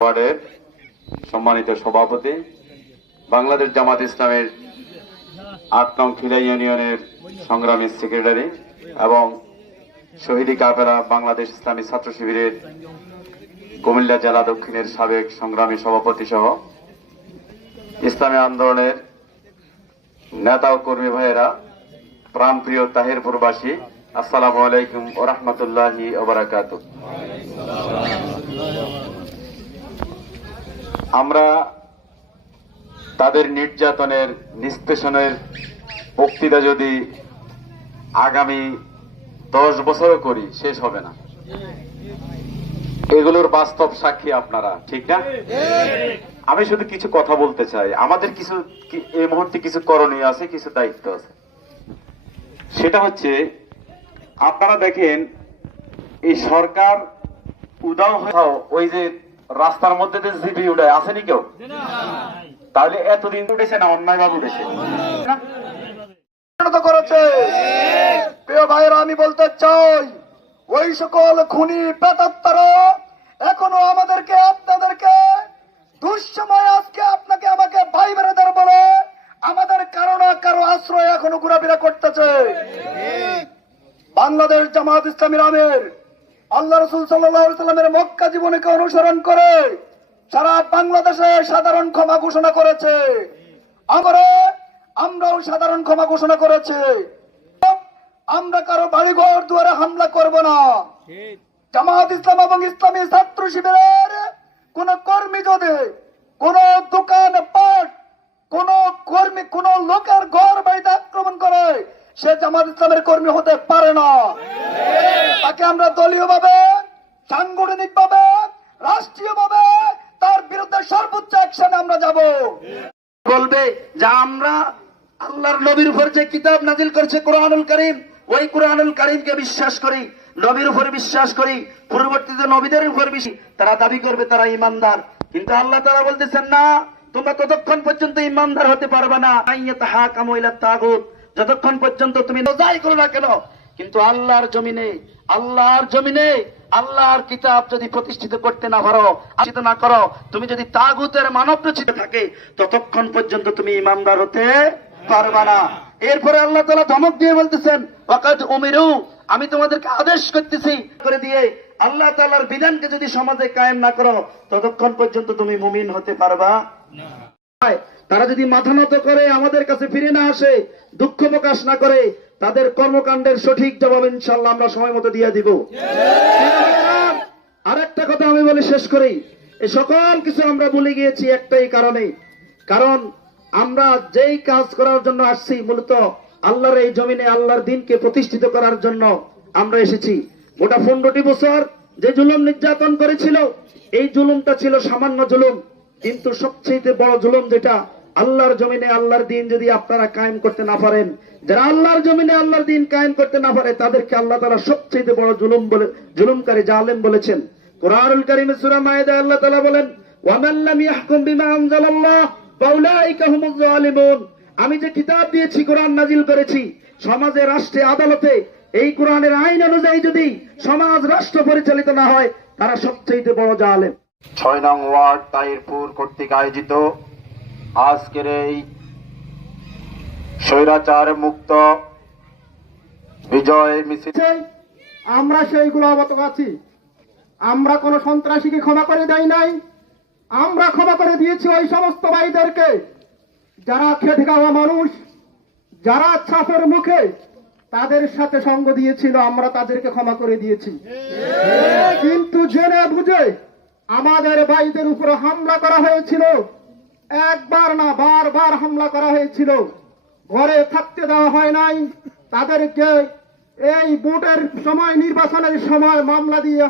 ওয়ার্ডের সম্মানিত সভাপতি, বাংলাদেশ জামাত ইসলামের আট নং খিলা ইউনিয়নের সংগ্রামী সেক্রেটারি এবং শহীদি কাপেরা বাংলাদেশ ইসলামী ছাত্র শিবিরের কুমিল্লা জেলা দক্ষিণের সাবেক সংগ্রামী সভাপতি সহ ইসলামী আন্দোলনের নেতা ও কর্মী ভাইয়েরা প্রাণপ্রিয় তাহিরপুরবাসী আসসালামু আলাইকুম ও রহমতুল্লাহি আমরা তাদের নির্যাতনের নিষ্পেষণের বক্তৃতা যদি আগামী দশ বছরও করি, শেষ হবে না। এগুলোর বাস্তব সাক্ষী আপনারা, ঠিক না? আমি শুধু কিছু কথা বলতে চাই। আমাদের কিছু এই মুহূর্তে কিছু করণীয় আছে, কিছু দায়িত্ব আছে। সেটা হচ্ছে আপনারা দেখেন এই সরকার উদাও হয়ে ওই যে রাস্তার মধ্যে যে জিবি উড়ায় আসেনি কেউ? তাহলে এতদিন উঠেছে না অন্যায় ভাবে উঠেছে। করেছে। প্রিয় ভাইরা আমি বলতে চাই ওই সকল খুনি পেতাত্তারা এখনও আমাদেরকে আপনাদেরকে দুঃসময় আজকে আপনাকে আমাকে ভাই বেড়াদের বলে আমাদের কারও না কারও আশ্রয় এখনও ঘোরাফেরা করতেছে বাংলাদেশ জামাত ইসলামীর আমের। আল্লাহ রসুল সাল্লামের মক্কা জীবনীকে অনুসরণ করে সারা বাংলাদেশে সাধারণ ক্ষমা ঘোষণা করেছে। আমরা, আমরাও সাধারণ ক্ষমা ঘোষণা করেছে। আমরা কারও বাড়িঘর দুয়ারে হামলা করব না। জামাত ইসলাম এবং ইসলামী ছাত্র শিবিরের কোন কর্মী যদি কোন দোকান পাট কোন কর্মী, কোন লোকের ঘর বাড়িতে আক্রমণ করে সে জামাত ইসলামের কর্মী হতে পারে না। তাকে আমরা দলীয় ভাবে সাংগঠনিক ভাবে রাষ্ট্রীয় ভাবে তার বিরুদ্ধে সর্বোচ্চ অ্যাকশনে আমরা যাব। বলবে যে আমরা আল্লাহর নবীর উপর যে কিতাব নাজিল করেছে কোরআনুল করিম, ওই কোরআনুল করিমকে বিশ্বাস করি, নবীর উপর বিশ্বাস করি, পূর্ববর্তীতে নবীদের উপর বেশি তারা দাবি করবে তারা ইমানদার। কিন্তু আল্লাহ তারা বলতেছেন না, তোমরা ততক্ষণ পর্যন্ত ইমানদার হতে পারবে না। তাগুত। যতক্ষণ পর্যন্ত তুমি যাই করো না কেন? কিন্তু আল্লাহর জমিনে আল্লাহর জমিনে আল্লাহর কিতাব যদি প্রতিষ্ঠিত করতে না পারো আশিত না করো তুমি যদি তাগুতের মানব রচিত থাকে ততক্ষণ পর্যন্ত তুমি ইমানদার হতে পারবা না। এরপরে আল্লাহ তালা ধমক দিয়ে বলতেছেন ওয়াকাদ উমিরু আমি তোমাদেরকে আদেশ করতেছি করে দিয়ে আল্লাহ তাআলার বিধানকে যদি সমাজে কায়েম না করো ততক্ষণ পর্যন্ত তুমি মুমিন হতে পারবা হয়, তারা যদি মাথা নত করে, আমাদের কাছে ফিরে না আসে, দুঃখ প্রকাশ না করে, তাদের কর্মকাণ্ডের সঠিক জবাব ইনশাল্লাহ আমরা সময় মতো দিয়ে দিব। আর একটা কথা আমি বলে, শেষ করি। এই সকল কিছু আমরা ভুলে গিয়েছি একটাই কারণে। কারণ আমরা যেই কাজ করার জন্য আসছি, মূলত আল্লাহর এই জমিনে আল্লাহর দিনকে প্রতিষ্ঠিত করার জন্য আমরা এসেছি। গোটা পনেরোটি বছর যে জুলুম নির্যাতন করেছিল, এই জুলুমটা ছিল সামান্য জুলুম, কিন্তু সবচেয়ে বড় জুলুম যেটা আল্লাহর জমিনে আল্লাহর দিন যদি আপনারা কায়েম করতে না পারেন, যারা আল্লাহর জমিনে আল্লাহর দিন কায়েম করতে না পারে, তাদেরকে আল্লাহ তারা সবচেয়ে বড় জুলুম বলে, জুলুমকারী জালেম বলেছেন। কোরআনুল কারিমে সূরা মায়েদা আল্লাহ তাআলা বলেন, ওয়ামান লাম ইয়াহকুম বিমা আনজালাল্লাহ, ফাউলাইকা হুমুজ জালিমুন আমি যে কিতাব দিয়েছি, কোরআন নাজিল করেছি, সমাজে, রাষ্ট্রে, আদালতে, এই কোরআনের আইন অনুযায়ী যদি সমাজ, রাষ্ট্র পরিচালিত না হয়, তারা সবচেয়ে বড় জালেম। ছয় নং ওয়ার্ড তাইরপুর কর্তৃক আয়োজিত আজকের এই স্বৈরাচার মুক্ত বিজয় মিছিল। আমরা সেইগুলো অবগত আছি। আমরা কোন সন্ত্রাসীকে ক্ষমা করে দেয় নাই। আমরা ক্ষমা করে দিয়েছি ওই সমস্ত ভাইদেরকে। যারা খেটে খাওয়া মানুষ, যারা ছাপের মুখে তাদের সাথে সঙ্গ দিয়েছিল, আমরা তাদেরকে ক্ষমা করে দিয়েছি। কিন্তু জেনে বুঝে আমাদের ভাইদের উপরে হামলা করা হয়েছিল। একবার না বারবার হামলা করা হয়েছিল। ঘরে থাকতে দেওয়া হয় নাই। তাদেরকে এই ভোটের সময়, নির্বাচনের সময় মামলা দিয়ে